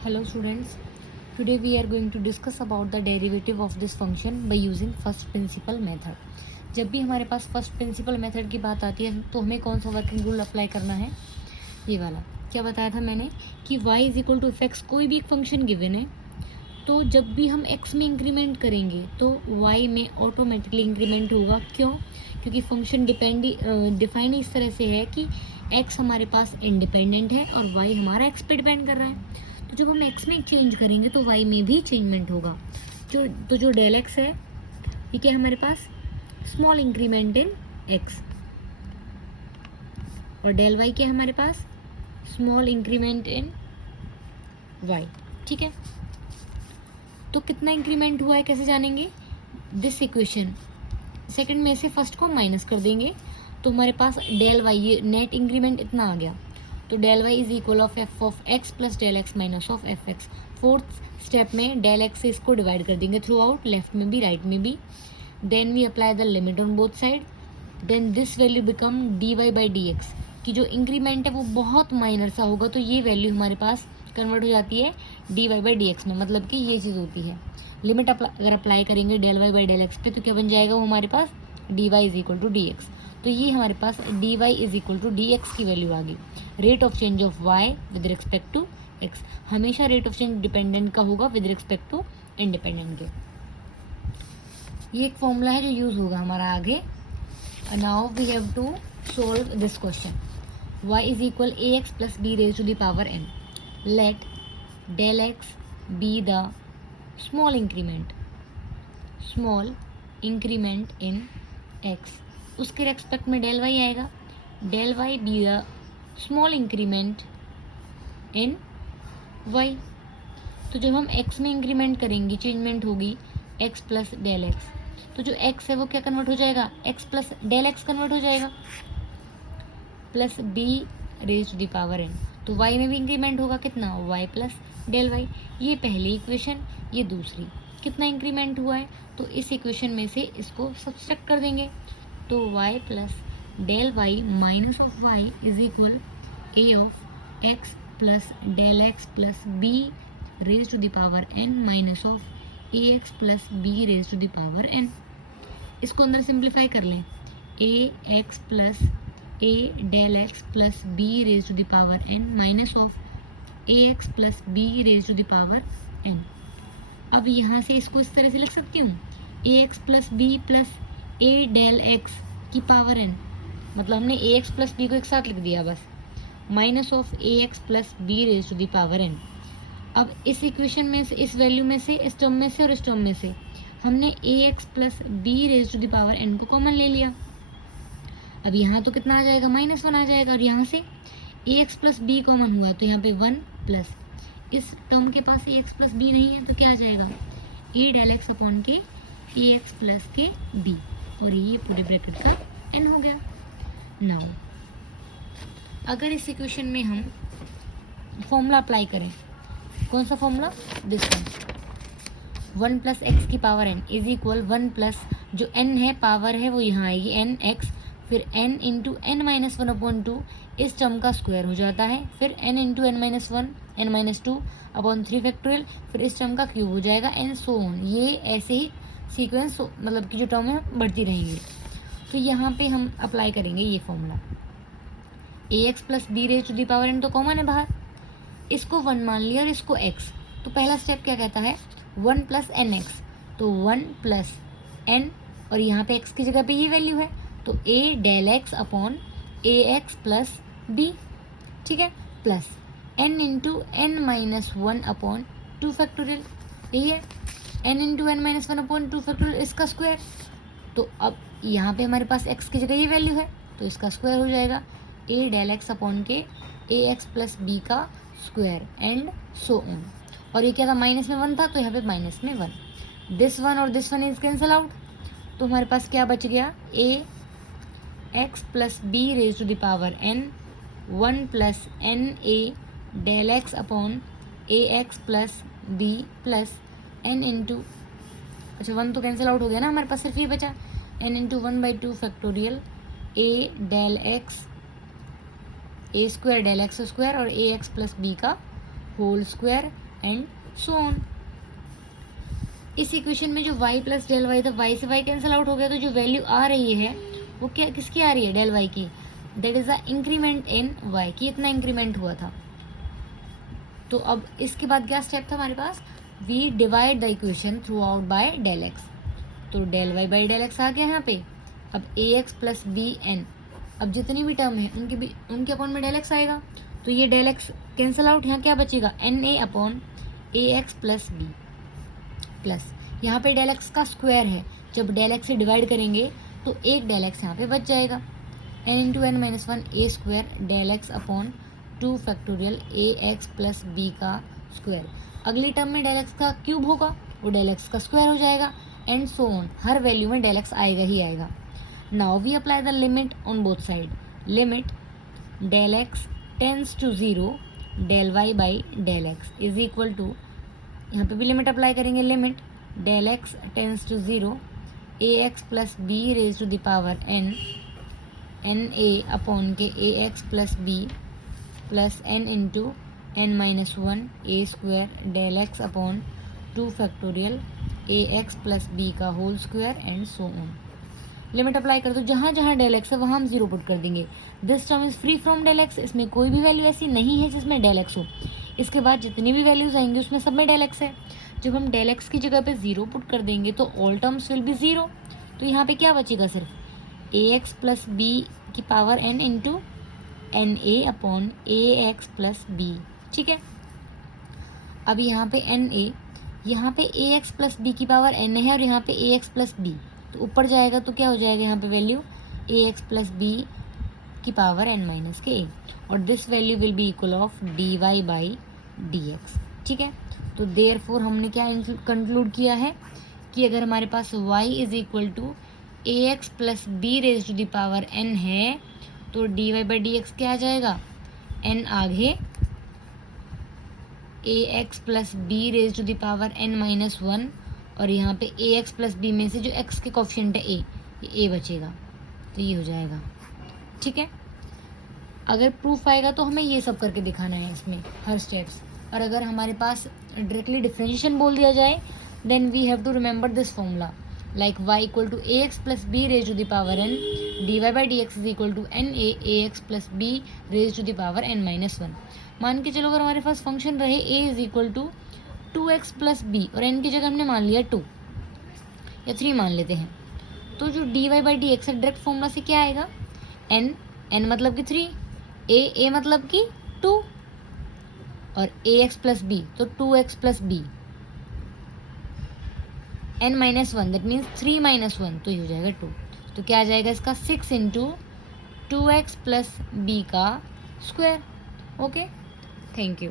Hello students, today we are going to discuss about the derivative of this function by using first principle method. जब भी हमारे पास first principle method की बात आती है तो हमें कौन सा वर्किंग रूल अप्लाई करना है, ये वाला। क्या बताया था मैंने कि y is equal to F, कोई भी एक फंक्शन गिवन है तो जब भी हम x में इंक्रीमेंट करेंगे तो y में ऑटोमेटिकली इंक्रीमेंट होगा। क्यों? क्योंकि फंक्शन डिफाइन इस तरह से है कि x हमारे पास इंडिपेंडेंट है और y हमारा x पे डिपेंड कर रहा है। तो जब हम x में चेंज करेंगे तो y में भी चेंजमेंट होगा। जो डेल x है ये क्या है हमारे पास, स्मॉल इंक्रीमेंट इन x, और डेल y क्या है हमारे पास, स्मॉल इंक्रीमेंट इन y। ठीक है, तो कितना इंक्रीमेंट हुआ है कैसे जानेंगे? दिस इक्वेशन सेकंड में से फर्स्ट को माइनस कर देंगे तो हमारे पास डेल वाई, ये नेट इंक्रीमेंट इतना आ गया। तो del Y is equal of F of X plus del X minus of F X. Fourth step में डेल एक्स से इसको डिवाइड कर देंगे थ्रू आउट, लेफ्ट में भी राइट में भी। Then we apply the limit on both side. Then this value become D Y by D x, की जो इंक्रीमेंट है वो बहुत माइनर सा होगा तो ये वैल्यू हमारे पास कन्वर्ट हो जाती है D Y by D X में, मतलब कि ये चीज़ होती है। लिमिट अगर अप्लाई करेंगे del y by del x पे तो क्या बन जाएगा वो हमारे पास, d y is equal to d x. तो ये हमारे पास d y is equal to d x की वैल्यू आ गई। Rate of change of y with respect to x, हमेशा रेट ऑफ चेंज डिपेंडेंट का होगा विद रिस्पेक्ट टू इंडिपेंडेंट के। ये एक फॉर्मूला है जो यूज होगा हमारा आगे। Now we have to solve this question. y is equal ax plus b raised to the power n. Let del x be the small increment in x. उसके respect में del y आएगा, del y be the small increment in y। तो जब हम x में increment करेंगे changement होगी x plus del x, तो जो x है वो क्या कन्वर्ट हो जाएगा, x plus del x convert हो जाएगा plus b raise to the power n। तो y में भी इंक्रीमेंट होगा कितना, y प्लस डेल y। ये पहली इक्वेशन, ये दूसरी। कितना इंक्रीमेंट हुआ है तो इस इक्वेशन में से इसको सब्सट्रैक्ट कर देंगे तो y plus del y minus of y is equal a of x plus del x plus b raise to the power n minus of a x plus b raise to the power n। इसको अंदर simplify कर लें, a x plus a del x plus b raise to the power n minus of a x plus b raise to the power n। अब यहाँ से इसको इस तरह से लिख सकती हूँ, a x plus b plus a del x की पावर n, मतलब हमने a x प्लस b को एक साथ लिख दिया बस, minus of a x plus b raise to the power n। अब इस इक्वेशन में से, इस वैल्यू में से, इस टर्म में से और इस टर्म में से हमने a x plus b raise to the power n को कॉमन ले लिया। अब यहाँ तो कितना आ जाएगा, -1 आ जाएगा, और यहाँ से ax प्लस बी कॉमन हुआ तो यहाँ पे 1 प्लस, इस टर्म के पास ax प्लस बी नहीं है तो क्या आ जाएगा, a डेल एक्स अपॉन के ax प्लस के b, और ये पूरे ब्रैकेट का n हो गया। नाउ अगर इस इक्वेशन में हम फॉर्मूला अप्लाई करें, कौन सा formula, this one 1 plus x की power n is equal 1 plus जो n है पावर है वो यहाँ आएगी n x, फिर n into N minus 1 upon 2, इस टर्म का स्क्वायर हो जाता है, फिर n into N minus 1 n minus 2 upon 3 factorial, फिर इस टर्म का क्यूब हो जाएगा एंड सो ऑन। ये ऐसे ही सीक्वेंस मतलब कि जो टर्म है बढ़ती रहेंगी। तो यहाँ पे हम अप्लाई करेंगे ये formula, A x plus B raise to the power n तो कॉमन है बाहर, इसको 1 मान लिया और इसको x। तो पहला स्टेप क्या कहता है, 1 प्लस एन एक्स, तो 1 प्लस n, और यहाँ पे x की जगह पे ये वैल्यू है तो a del x upon A x plus B, ठीक है, plus n into N minus 1 upon 2 factorial, यही है n into N minus 1 upon 2 factorial, इसका स्क्वायर। तो अब यहाँ पे हमारे पास x की जगह ये वैल्यू है तो इसका स्क्वायर हो जाएगा a डेल x अपॉन के ए एक्स प्लस बी का स्क्वायर एंड सो ऑन। और ये क्या था, माइनस में 1 था तो यहाँ पे माइनस में 1, दिस 1 और दिस 1 इज कैंसल आउट, तो हमारे पास क्या बच गया, a x plus B raise to the power n, 1 plus N A del x upon A x plus B plus n into, अच्छा 1 तो कैंसिल आउट हो गया ना, हमारे पास सिर्फ ये बचा n into 1/2 factorial a del X, A square del X square और ए एक्स प्लस बी का whole square and so on. इस इक्वेशन में जो y प्लस डेल वाई था, y से y कैंसिल आउट हो गया, तो जो वैल्यू आ रही है वो क्या किसकी आ रही है, डेल y की। That is the increment in y की, इतना इंक्रीमेंट हुआ था। तो अब इसके बाद क्या स्टेप था हमारे पास, we divide the equation throughout by del x. तो del y by del x आ गया यहाँ पे। अब a x plus b n, अब जितनी भी टर्म है उनके अपॉन में डेल एक्स आएगा, तो ये डेल एक्स कैंसिल आउट, यहाँ क्या बचेगा, N A upon A x plus B plus यहाँ पे डेल एक्स का स्क्वायर है, जब डेल एक्स से डिवाइड करेंगे तो एक डेल एक्स यहाँ पे बच जाएगा, n into N minus one a square del x upon 2 factorial a x plus B का स्क्वायर। अगली टर्म में डेल एक्स का क्यूब होगा, वो डेल एक्स का स्क्वायर हो जाएगा, एंड सो ऑन, हर वैल्यू में डेल एक्स आएगा ही आएगा। Now we apply the limit on both side. Limit del x tends to 0 del y by del x is equal to, यहाँ पे भी लिमिट अप्लाई करेंगे, limit del x tends to 0 a x plus B raise to the power n A upon के a x plus B plus n into N minus one a square del x upon 2 factorial a x plus B का whole square and so on. Limit apply कर दो, जहाँ जहाँ del x है वहाँ हम 0 put कर देंगे। This term is free from del X, इसमें कोई भी वैल्यू ऐसी नहीं है जिसमें डेल एक्स हो। इसके बाद जितनी भी वैल्यूज आएंगी उसमें सब में डेल एक्स है। जब हम डेल एक्स की जगह पे 0 पुट कर देंगे तो ऑल टर्म्स विल बी 0। तो यहाँ पे क्या बचेगा, सिर्फ ए एक्स प्लस बी की power N into N A upon A x plus B. ठीक है, अब यहाँ पे एन ए, यहाँ पे ए एक्स प्लस बी की पावर एन है और यहाँ पे ए एक्स प्लस बी, तो ऊपर जाएगा तो क्या हो जाएगा यहाँ पे value A x plus B की पावर एन माइनस के ए, और this value will be equal of D Y by D X. ठीक है, तो देयरफॉर हमने क्या कंक्लूड किया है कि अगर हमारे पास y is equal to A x plus B raise to the power n है तो d Y by D x क्या आ जाएगा, n आगे a x plus B raise to the power n minus one, और यहाँ पे ए एक्स प्लस बी में से जो x के कोफिशिएंट है ये a बचेगा, तो ये हो जाएगा। ठीक है, अगर प्रूफ आएगा तो हमें ये सब करके दिखाना है इसमें हर स्टेप्स, और अगर हमारे पास डायरेक्टली डिफरेंशिएशन बोल दिया जाए then we have to remember this formula, like y equal to A x plus B raise to the power n, D Y by D X is equal to N A x plus B raise to the power n minus one. मान के चलो अगर हमारे पास function रहे a is equal to 2x plus B और n की जगह हमने मान लिया 2 या 3 मान लेते हैं, तो जो D Y by D X है डायरेक्ट फॉर्मूला से क्या आएगा, n मतलब कि 3, a मतलब कि 2 और ए एक्स प्लस बी तो 2x plus B, n minus one that means 3 minus one, तो ये हो जाएगा 2। तो क्या आ जाएगा इसका 6 इंटू 2x प्लस बी का स्क्वायर। Okay, thank you.